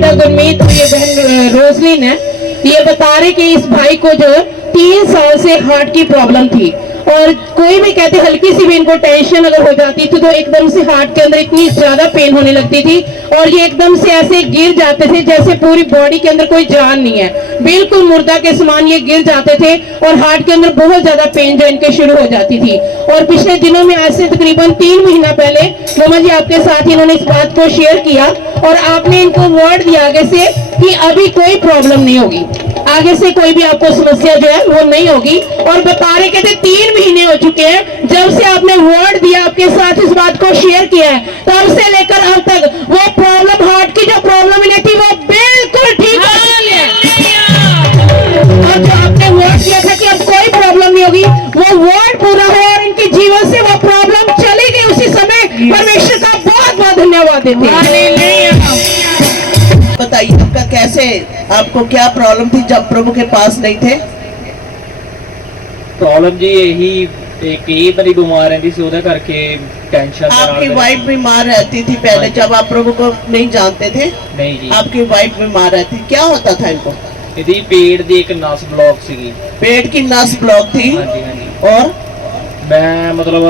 गुरमीत और ये बहन रोजलिन है, ये बता रहे कि इस भाई को जो 3 साल से हार्ट की प्रॉब्लम थी और कोई भी कहते हल्की सी भी इनको टेंशन अगर हो जाती थी तो एकदम से हार्ट के अंदर इतनी ज्यादा पेन होने लगती थी और ये एकदम से ऐसे गिर जाते थे जैसे पूरी बॉडी के अंदर कोई जान नहीं है, बिल्कुल मुर्दा के समान ये गिर जाते थे और हार्ट के अंदर बहुत ज्यादा पेन जो इनके शुरू हो जाती थी। और पिछले दिनों में आज से तकरीबन 3 महीना पहले मोमा जी आपके साथ इन्होंने इस बात को शेयर किया और आपने इनको वर्ड दिया आगे से कि अभी कोई प्रॉब्लम नहीं होगी, आगे से कोई भी आपको समस्या जो है वो नहीं होगी। और बता रहे कहते 3 महीने हो चुके हैं जब से आपने वर्ड दिया, आपके साथ इस बात को शेयर किया है, तब से लेकर अब तक वो प्रॉब्लम, हार्ट की जो प्रॉब्लम नहीं थी वो बिल्कुल ठीक हो चुकी है। और जो आपने वर्ड दिया था कि अब कोई प्रॉब्लम नहीं होगी, वो वर्ड पूरा हुआ और इनके जीवन से वो प्रॉब्लम चली गई उसी समय। परमेश्वर का बहुत बहुत धन्यवाद देते हैं। बताइए आपका कैसे, आपको क्या प्रॉब्लम थी जब प्रभु के पास नहीं थे? प्रॉब्लम जी यही कई बारी बीमार रहती सी, ਉਹਦੇ ਕਰਕੇ टेंशन। आपकी वाइफ बीमार रहती थी पहले जब आप प्रभु को नहीं जानते थे? नहीं जी, आपकी वाइफ बीमार रहती, क्या होता था इनको? ਇਹਦੀ पेट ਦੀ ਇੱਕ ਨਸ ਬਲੌਕ ਸੀਗੀ। पेट की नस ब्लॉक थी। ਹਾਂਜੀ ਹਾਂਜੀ। और मैं मतलब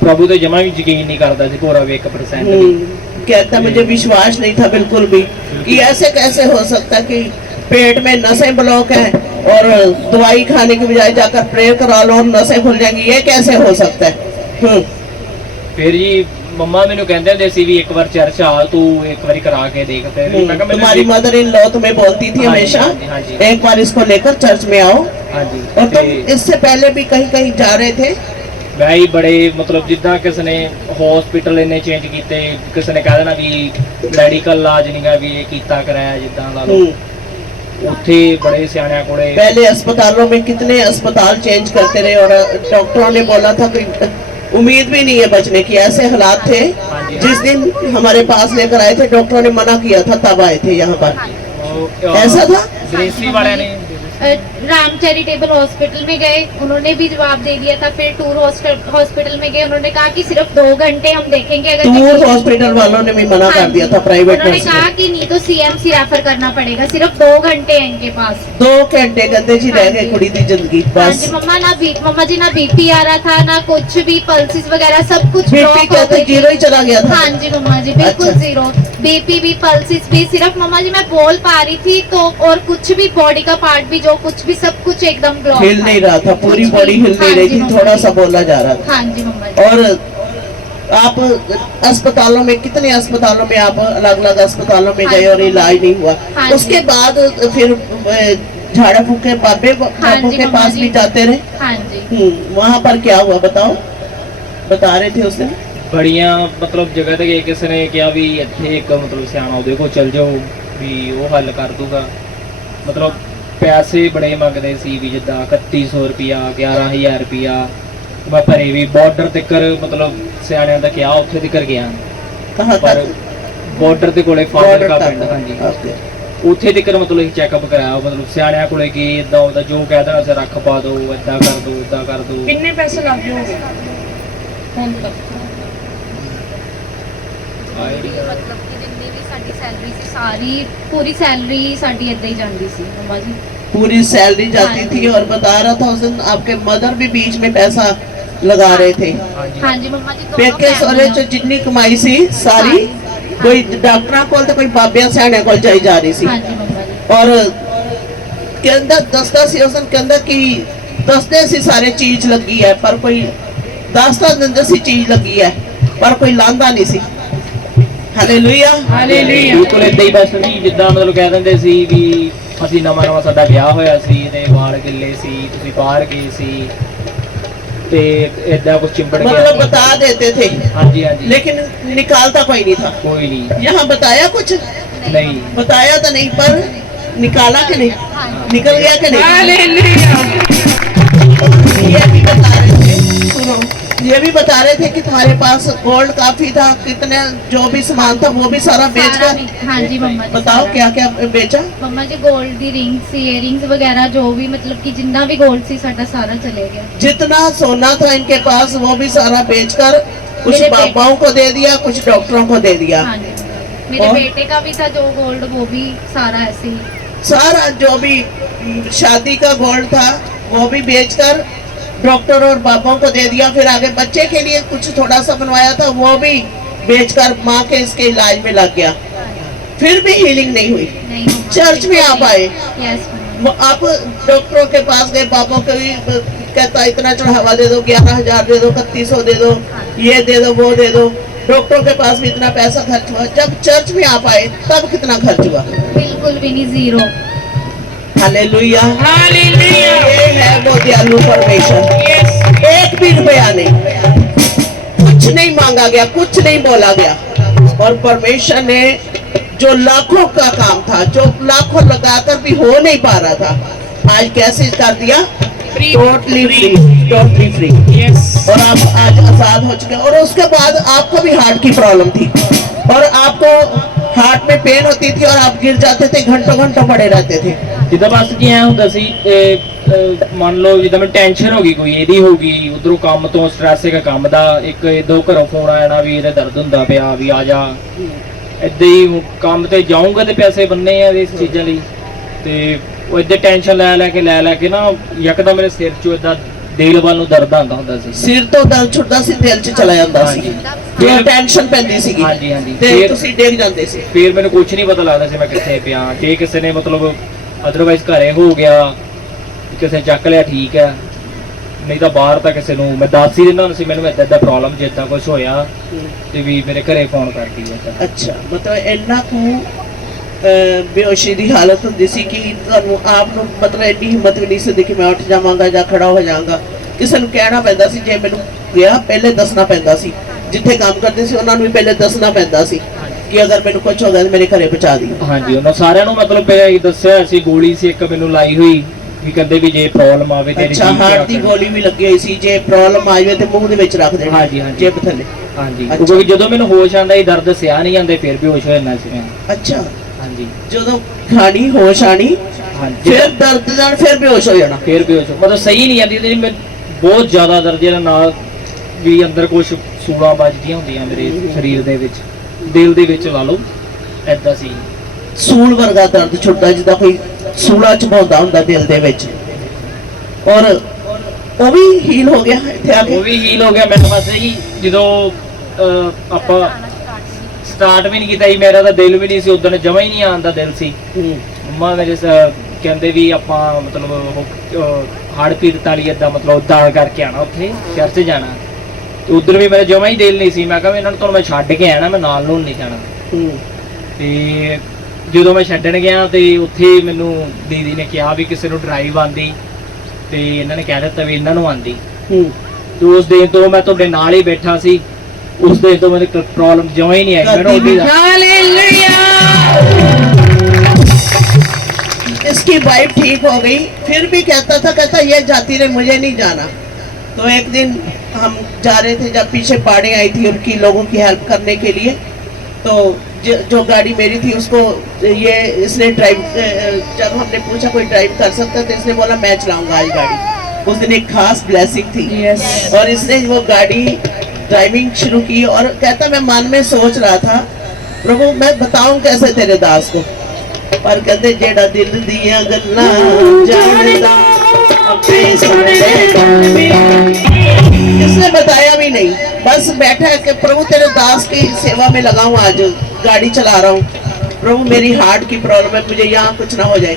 प्रभु ਤੇ ਜਮਾ ਵੀ ਯਕੀਨ ਨਹੀਂ ਕਰਦਾ ਸੀ ਪੂਰਾ 1% ਵੀ। कहता मुझे विश्वास नहीं था बिल्कुल भी कि ऐसे कैसे हो सकता कि पेट में नसें ब्लॉक हैं और दवाई खाने की बजाय जाकर प्रेयर करा लो और नसें खुल जाएंगी, ये कैसे हो सकता है? फिर जी मम्मा मैंने कहते ਹੁੰਦੇ ਸੀ भी एक बार चर्च आ तू एक बार करा के देख। फिर मैं तुम्हारी मदर इन लॉ तुम्हें बोलती थी हमेशा एक बार इसको लेकर चर्च में आओ। हाँ जी। और तुम इससे पहले भी कहीं कहीं जा रहे थे? मैं ही बड़े मतलब जिदा किसी ने हॉस्पिटल इन्ने चेंज किए, किसी ने कह देना भी मैडिकल इलाज नहीं है भी ये कीता कराया जिदा ला लो, उत्थे बड़े सियाणियां कोले। पहले अस्पतालों में कितने अस्पताल चेंज करते रहे और डॉक्टरों ने बोला था कि उम्मीद भी नहीं है बचने की, ऐसे हालात थे। जिस दिन हमारे पास लेकर आए थे डॉक्टरों ने मना किया था तब आए थे यहाँ पर, ऐसा था? ग्रेसी वाले ने राम चैरिटेबल हॉस्पिटल में गए, उन्होंने भी जवाब दे दिया था। फिर टूर हॉस्पिटल में गए, उन्होंने कहा कि सिर्फ 2 घंटे हम देखेंगे। अगर टूर हॉस्पिटल वालों ने भी मना कर दिया था, प्राइवेट उन्होंने कहा कि नहीं तो सीएमसी रेफर करना पड़ेगा, सिर्फ 2 घंटे हैं इनके पास। 2 घंटे कहते जी रह गए कुड़ी दी जिंदगी बस। मम्मा जी ना बीपी आ रहा था ना कुछ भी, पल्सेस वगैरह सब कुछ बीपी कहते जीरो ही चला गया था। हाँ जी मम्मा जी बिल्कुल जीरो, बीपी भी पल्सेस भी। सिर्फ मम्मा जी मैं बोल पा रही थी तो, और कुछ भी बॉडी का पार्ट भी जो कुछ भी सब कुछ एकदम ब्लॉक हिल नहीं रहा था, पूरी बॉडी हिल नहीं रही थी, थोड़ा सा बोला जा रहा था। हाँ जी मम्मा जी। और आप अस्पतालों में, कितने अस्पतालों में आप अलग अलग अस्पतालों में गए और इलाज नहीं हुआ? उसके बाद फिर झाड़ा फूके बाबू के पास भी जाते रहे? हाँ जी। वहाँ पर क्या हुआ बताओ, बता रहे थे उस दिन? बड़िया मतलब जगह ते गए, किसी ने कहा भी इत्थे एक मतलब सियाणा ਉਹਦੇ ਕੋਲ चल जाओ भी वो हल कर दूगा। मतलब पैसे बड़े मंगते सी भी जिदा 3100 रुपया 11000 रुपया। मैं भरे भी बॉर्डर तक मतलब सियाणियां दा क्या उत्थे तक गया, कहाँ पर बॉर्डर दे कोले फादर का पिंड। हाँ जी, उत्थे तक मतलब चेकअप कराया, मतलब सियाणियां कोले कि इदा होता जो कह देना से रख पा दो, इदा कर दो, इदा कर दो। कितने पैसे लग गए ਹੁਣ ਤੱਕ? मतलब कि जितनी भी साडी सैलरी सी सारी पूरी सैलरी साडी इदां ही जांदी सी मम्मा जी, पूरी सैलरी जाती थी। और बता रहा था उस दिन आपके मदर भी बीच में पैसा लगा रहे थे। हाँ जी मम्मा जी। पेके सौरे च जितनी कमाई सी सारी कोई डॉक्टरां कोल ते कोई बाबियां सियाणियां कोल जाई जा रही सी। हाँ जी मम्मा जी। और कहंदा दसदा सी उस दिन, कहंदा कि दसदे सी सारे चीज लगी है पर कोई दसदा दिंदे सी चीज लगी है पर कोई लांदा नहीं सी। Hallelujah hallelujah. बिल्कुल इदां ही बस भी जिद्दां मतलब कह दिंदे सी भी ਅਸੀਂ ਨਵਾਂ ਸਾਡਾ ਵਿਆਹ ਹੋਇਆ ਸੀ ਤੇ ਵਾਲ ਗਿੱਲੇ ਸੀ, ਤੁਸੀਂ ਬਾਹਰ ਗਏ ਸੀ ਤੇ ਇਦਾਂ कुछ चिंबड़ गया। मतलब बता देते थे। हाँ जी हाँ जी। लेकिन निकालता कोई नहीं था। कोई नहीं। यहाँ बताया कुछ नहीं, बताया तो नहीं पर निकाला कि नहीं? निकल गया कि नहीं? ये भी बता रहे थे, सुनो, ये भी बता रहे थे कि तुम्हारे पास गोल्ड काफी था, कितने जो भी सामान था वो भी सारा बेच कर। हाँ जी मम्मा जी। बताओ क्या क्या बेचा? मम्मा जी गोल्ड दी रिंग्स, इयरिंग्स वगैरह जो भी मतलब कि जितना भी गोल्ड सी साडा सारा चले गया। जितना सोना था इनके पास वो भी सारा बेचकर कुछ बाबाओं को दे दिया, कुछ डॉक्टरों को दे दिया। हाँ जी। मेरे और? बेटे का भी था जो गोल्ड, वो भी सारा ऐसे ही। सारा जो भी शादी का गोल्ड था वो भी बेचकर डॉक्टर और बापों को दे दिया। फिर आगे बच्चे के लिए कुछ थोड़ा सा बनवाया था, वो भी बेचकर माँ के इसके इलाज में लग गया। फिर भी हीलिंग नहीं हुई। नहीं मम्मा, चर्च में आप आए, यस आप डॉक्टरों के पास गए, बापों को भी कहता इतना चढ़ावा दे दो, 11,000 दे दो, 3100 दे दो, ये दे दो, वो दे दो। डॉक्टरों के पास भी इतना पैसा खर्च हुआ। जब चर्च में आप आए तब कितना खर्च हुआ? बिल्कुल भी नहीं, जीरो। हालेलुया, हालेलुया, ये है वो दयालु परमेश्वर। यस, एक भी रुपया नहीं, कुछ नहीं मांगा गया, कुछ नहीं बोला गया। और परमेश्वर ने जो लाखों का काम था, जो लाखों लगाकर भी हो नहीं पा रहा था, आज कैसे कर दिया? Totally free, totally free. Yes, और आप आज आजाद हो चुके। और उसके बाद आपको भी हार्ट की प्रॉब्लम थी और आपको हार्ट में पेन होती थी और आप गिर जाते थे, घंटों घंटों पड़े रहते थे। ਜਿੱਦਾਂ ਬਸ ਕੀ ਐ ਹੁੰਦਾ ਸੀ ਮੰਨ ਲਓ ਜਿੱਦਾਂ ਮੈਨੂੰ ਟੈਨਸ਼ਨ ਹੋ ਗਈ, ਕੋਈ ਇਹਦੀ ਹੋ ਗਈ, ਉਧਰੋਂ ਕੰਮ ਤੋਂ ਸਟ੍ਰੈਸ ਹੈਗਾ ਕੰਮ ਦਾ, ਇੱਕ ਦੋ ਘਰੋਂ ਫੋਨ ਆ ਜਾਣਾ ਵੀ ਇਹਦਾ ਦਰਦ ਹੁੰਦਾ ਪਿਆ ਵੀ ਆ ਜਾ। ਏਦਾਂ ਹੀ ਕੰਮ ਤੇ ਜਾਊਂਗਾ ਤੇ ਪੈਸੇ ਬੰਨੇ ਆ ਇਸ ਚੀਜ਼ਾਂ ਲਈ। ਤੇ ਉਹ ਏਦਾਂ ਟੈਨਸ਼ਨ ਲੈ ਕੇ ਨਾ ਯਕਦਮ ਮੇਰੇ ਸਿਰ 'ਚੋਂ ਏਦਾਂ ਦਿਲ ਵੱਲ ਨੂੰ ਦਰਦ ਆਉਂਦਾ ਹੁੰਦਾ ਸੀ। ਸਿਰ ਤੋਂ ਦਰਦ ਛੁੱਟਦਾ ਸੀ, ਦਿਲ 'ਚ ਚਲਾ ਜਾਂਦਾ ਸੀ, ਜੋ ਟੈਨਸ਼ਨ ਪੈਂਦੀ ਸੀਗੀ ਹਾਂਜੀ ਹਾਂਜੀ। ਤੇ ਫਿਰ ਤੁਸੀਂ ਡਿੱਗ ਜਾਂਦੇ ਸੀ। ਫਿਰ ਮੈਨੂੰ ਕੁਝ ਨਹੀਂ ਪਤਾ ਲੱਗਦਾ ਸੀ ਮੈਂ ਕਿੱਥੇ ਪਿਆ। ਜੇ ਕਿਸੇ ਨੇ ਮਤਲਬ ਅਦਰਵਾਈਜ਼ ਘਰੇ ਹੋ ਗਿਆ, ਕਿਸੇ ਨੇ ਚੱਕ ਲਿਆ ਠੀਕ ਹੈ, ਨਹੀਂ ਤਾਂ ਬਾਹਰ ਤਾਂ ਕਿਸੇ ਨੂੰ ਮੈਂ ਦੱਸ ਹੀ ਦਿੰਦਾ ਹੁੰਦਾ ਸੀ ਮੈਨੂੰ ਏਦਾਂ ਪ੍ਰੋਬਲਮ ਜੇ ਏਦਾਂ ਕੁਝ ਹੋਇਆ ਤੇ ਵੀ ਮੇਰੇ ਘਰੇ ਫੋਨ ਕਰਦੀ ਹੈ। ਅੱਛਾ, ਮਤਲਬ ਇੰਨਾ ਕੁ ਬੇਹੋਸ਼ੀ ਦੀ ਹਾਲਤ ਹੁੰਦੀ ਸੀ ਕਿ ਤੁਹਾਨੂੰ ਆਪ ਨੂੰ ਮਤਲਬ ਇੰਨੀ ਹਿੰਮਤ ਵੀ ਨਹੀਂ ਸੀ ਕਿ ਮੈਂ ਉੱਠ ਜਾਵਾਂਗਾ ਜਾਂ ਖੜਾ ਹੋ ਜਾਵਾਂਗਾ। ਕਿਸੇ ਨੂੰ ਕਹਿਣਾ ਪੈਂਦਾ ਸੀ, ਜੇ ਮੈਨੂੰ ਗਿਆ ਪਹਿਲੇ ਦੱਸਣਾ ਪੈਂਦਾ ਸੀ। ਜਿੱਥੇ ਕੰਮ ਕਰਦੇ ਸੀ ਉਹਨਾਂ ਨੂੰ ਵੀ ਪਹਿਲੇ ਦੱਸਣਾ ਪੈਂਦਾ ਸੀ ਕਿ ਅਗਰ ਮੈਨੂੰ ਕੁਝ ਹੋ ਗਿਆ ਤਾਂ ਮੇਰੇ ਘਰੇ ਪਹੁੰਚਾ ਦਿਓ। ਹਾਂਜੀ, ਉਹਨਾਂ ਸਾਰਿਆਂ ਨੂੰ ਮਤਲਬ ਪਹਿਲਾਂ ਹੀ ਦੱਸਿਆ ਸੀ। ਗੋਲੀ ਸੀ ਇੱਕ ਮੈਨੂੰ ਲਾਈ ਹੋਈ ਵੀ ਕਹਿੰਦੇ ਵੀ ਜੇ ਪ੍ਰੋਬਲਮ ਆਵੇ ਤੇਰੀ ਅੱਛਾ, ਹਾਰਟ ਦੀ ਗੋਲੀ ਵੀ ਲੱਗੀ ਹੋਈ ਸੀ, ਜੇ ਪ੍ਰੋਬਲਮ ਆ ਜਾਵੇ ਤੇ ਮੂੰਹ ਦੇ ਵਿੱਚ ਰੱਖ ਦੇਣੀ। ਹਾਂਜੀ, ਹਾਂਜੀ। ਜੇਬ ਥੱਲੇ। ਹਾਂਜੀ, ਅੱਛਾ। ਕਿਉਂਕਿ ਜਦੋਂ ਮੈਨੂੰ ਹੋਸ਼ ਆਉਂਦਾ ਸੀ ਦਰਦ ਸਿਆ ਨਹੀਂ ਜਾਂਦੇ, ਫਿਰ ਵੀ ਹੋਸ਼ ਹੋ ਜਾਂਦਾ ਸੀ ਮੈਂ। ਅੱਛਾ, ਹਾਂਜੀ ਜਦੋਂ ਖਾਣੀ ਹੋਸ਼ ਆਣੀ ਹਾਂਜੀ, ਫਿਰ ਦਰਦ ਨਾਲ ਫਿਰ ਬੇਹੋਸ਼ ਹੋ ਜਾਣਾ। ਫਿਰ ਵੀ ਹੋਸ਼ ਮਤਲਬ ਸਹੀ ਨਹੀਂ ਜਾਂਦੀ ਤੇ ਮੈਂ ਬਹੁਤ ਜ਼ਿਆਦਾ ਦਰਦ ਜਿਹੜਾ ਨਾਲ ਵੀ ਅੰਦਰ ਕੁਝ ਸੂਲਾਂ ਵੱਜਦੀਆਂ ਹੁੰਦੀਆਂ ਮੇਰੇ ਸਰੀਰ ਦੇ ਵਿੱਚ, ਦਿਲ ਦੇ ਵਿੱਚ ਲਾ ਲਓ, ਏਦਾਂ ਸੀ। ਸੂਲ ਵਰਗਾ ਦਰਦ ਛੁੱਟਦਾ ਜਿੱਦਾਂ ਕੋਈ ਸੂਲਾ ਚਬਾਉਂਦਾ ਹੁੰਦਾ ਦਿਲ ਦੇ ਵਿੱਚ। ਔਰ ਉਹ ਵੀ ਹੀਲ ਹੋ ਗਿਆ ਇੱਥੇ ਆ ਉਹ ਕੇ। ਵੀ ਹੀਲ ਹੋ ਗਿਆ ਮੈਨੂੰ। ਬਸ ਇਹੀ ਜਦੋਂ ਆਪਾਂ ਸਟਾਰਟ ਵੀ ਨਹੀਂ ਕੀਤਾ ਸੀ, ਮੇਰਾ ਤਾਂ ਦਿਲ ਵੀ ਨਹੀਂ ਸੀ ਉਦੋਂ, ਜਮਾ ਹੀ ਨਹੀਂ ਆਉਂਦਾ ਦਿਲ ਸੀ। ਮੰਮਾ ਮੇਰੇ ਕਹਿੰਦੇ ਵੀ ਆਪਾਂ ਮਤਲਬ ਹੜ ਪੀੜਤ ਵਾਲੀ ਏਦਾਂ ਮਤਲਬ ਦਾਨ ਕਰਕੇ ਆਣਾ, ਉੱਥੇ ਚਰਚ ਜਾਣਾ। ਤੇ ਉਧਰ ਵੀ ਮੇਰਾ ਜਮਾ ਹੀ ਦਿਲ ਨਹੀਂ ਸੀ। ਮੈਂ ਕਿਹਾ ਵੀ ਇਹਨਾਂ ਨੂੰ ਤੁਹਾਨੂੰ ਮੈਂ ਛੱਡ ਕੇ ਆਣਾ, ਮੈਂ ਨਾਲ ਨੂੰ ਨਹੀਂ ਜਾਣਾ। ਤੇ ਜਦੋਂ ਮੈਂ ਛੱਡਣ ਗਿਆ ਤੇ ਉੱਥੇ ਮੈਨੂੰ ਦੀਦੀ ਨੇ ਕਿਹਾ ਵੀ ਕਿਸੇ ਨੂੰ ਡਰਾਈਵ ਆਂਦੀ, ਤੇ ਇਹਨਾਂ ਨੇ ਕਹਿ ਦਿੱਤਾ ਵੀ ਇਹਨਾਂ ਨੂੰ ਆਂਦੀ। ਤੇ ਉਸ ਦਿਨ ਤੋਂ ਮੈਂ ਤੁਹਾਡੇ ਨਾਲ ਹੀ ਬੈਠਾ ਸੀ। ਉਸ ਦਿਨ ਤੋਂ ਮੈਨੂੰ ਪ੍ਰੋਬਲਮ ਜਮਾ ਹੀ ਨਹੀਂ ਆਈ ਮੈਨੂੰ ਉਹਦੀ ਦਾ। हालेलुया। इसकी वाइफ ठीक हो गई, फिर भी कहता ये जाती रहे, मुझे नहीं जाना। तो एक दिन हम जा रहे थे, जब पीछे बाढ़ें आई थी उनकी लोगों की हेल्प करने के लिए, तो जो गाड़ी मेरी थी उसको ये इसने ड्राइव, जब हमने पूछा कोई ड्राइव कर सकता तो इसने बोला मैं चलाऊंगा आज गाड़ी। उस दिन एक खास ब्लेसिंग थी। यस, और इसने वो गाड़ी ड्राइविंग शुरू की और कहता मैं मन में सोच रहा था प्रभु मैं बताऊं कैसे तेरे दास को, पर कहते जेड़ा दिल दिया गल्लां जानदा अपने सुनदे गल भी। इसने बताया भी नहीं, बस बैठा है कि प्रभु तेरे दास की सेवा में लगा हूं, आज गाड़ी चला रहा हूं, प्रभु मेरी हार्ट की प्रॉब्लम है, मुझे यहाँ कुछ ना हो जाए।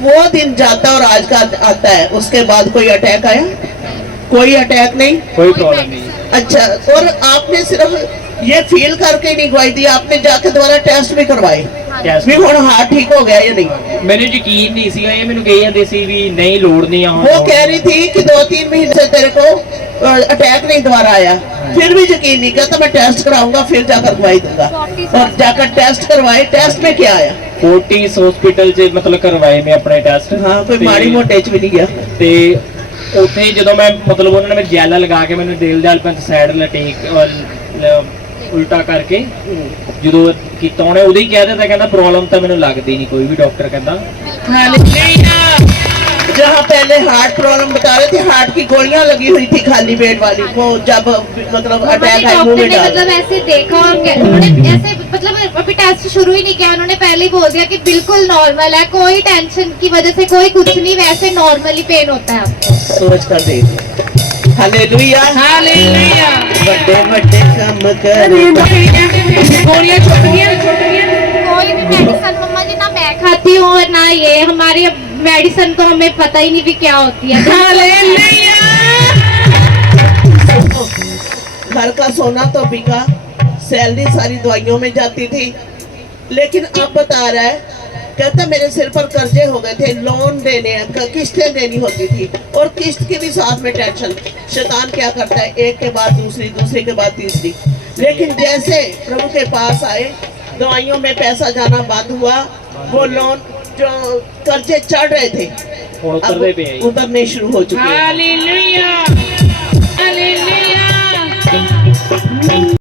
वो दिन जाता और आज का आता है। उसके बाद कोई अटैक आया? कोई अटैक नहीं, कोई प्रॉब्लम नहीं। अच्छा, और आपने सिर्फ ये फील करके नहीं गवाही दी, आपने जाके दोबारा टेस्ट भी करवाए Test भी हुण हार्ट ठीक हो गया या नहीं? ਮੈਨੂੰ ਯਕੀਨ ਨਹੀਂ ਸੀਗਾ। ਇਹ ਮੈਨੂੰ ਕਹੀ ਜਾਂਦੇ ਸੀ ਵੀ ਨਹੀਂ ਲੋੜ ਨਹੀਂ ਆ वो कह रही थी कि 2-3 महीने से तेरे को अटैक नहीं दोबारा आया, फिर भी यकीन नहीं किया। तो मैं टेस्ट कराऊंगा फिर जाकर गवाही दूंगा। और जाकर टेस्ट करवाए, टेस्ट में क्या आया? फोर्टिस हॉस्पिटल 'ਚ ਮਤਲਬ ਕਰਵਾਏ ਮੈਂ ਆਪਣੇ ਟੈਸਟ। हाँ, कोई माड़ी मोटे च भी नहीं गया। ਤੇ ਉੱਥੇ ਹੀ ਜਦੋਂ ਮੈਂ ਮਤਲਬ ਉਹਨਾਂ ਨੇ ਮੇਰੇ ਜੈਲ ਲਗਾ ਕੇ ਮੈਨੂੰ ਦਿਲ ਦੇ ਹਲਪੰਚ ਸਾਈਡ ਲਟੇਕ ਉਲਟਾ ਕਰਕੇ ਜਦੋਂ ਕੀਤਾ ਉਹਨੇ ਉਦੋਂ ਹੀ ਕਹਿ ਦਿੱਤਾ, ਕਹਿੰਦਾ ਪ੍ਰੋਬਲਮ ਤਾਂ ਮੈਨੂੰ ਲੱਗਦੀ ਨਹੀਂ ਕੋਈ ਵੀ। ਡਾਕਟਰ ਕਹਿੰਦਾ हालेलुया। जहाँ पहले हार्ट प्रॉब्लम बता रहे थे, हार्ट की गोलियां लगी हुई थी खाली पेट वाली, वो जब मतलब मम्मा जी अटैक आई मुंह डॉक्टर में ने डाल। मतलब ऐसे देखा और उन्होंने ऐसे मतलब अभी टेस्ट शुरू ही नहीं किया, उन्होंने पहले ही बोल दिया कि बिल्कुल नॉर्मल है, कोई टेंशन की वजह से कोई कुछ नहीं, वैसे नॉर्मली पेन होता है आपको। सोच कर देखिए। Hallelujah, hallelujah. बड़े बड़े काम कर। गोलियां छोटियां छोटियां कोई भी मेडिसिन मम्मा जी ना मैं खाती हूँ और ना ये, हमारी मेडिसिन तो हमें पता ही नहीं भी क्या होती है। घर का सोना तो बिका, सैलरी सारी दवाइयों में जाती थी, लेकिन अब बता रहा है, कहता मेरे सिर पर कर्जे हो गए थे, लोन देने हैं, किस्तें देनी होती थी, और किस्त की भी साथ में टेंशन। शैतान क्या करता है, एक के बाद दूसरी, दूसरी के बाद तीसरी। लेकिन जैसे प्रभु के पास आए, दवाइयों में पैसा जाना बंद हुआ, वो लोन जो कर्जे चढ़ रहे थे ਹੁਣ अब ਉਤਰਦੇ ਪਏ ਆ ਜੀ। उतरने शुरू हो चुके हैं। Hallelujah hallelujah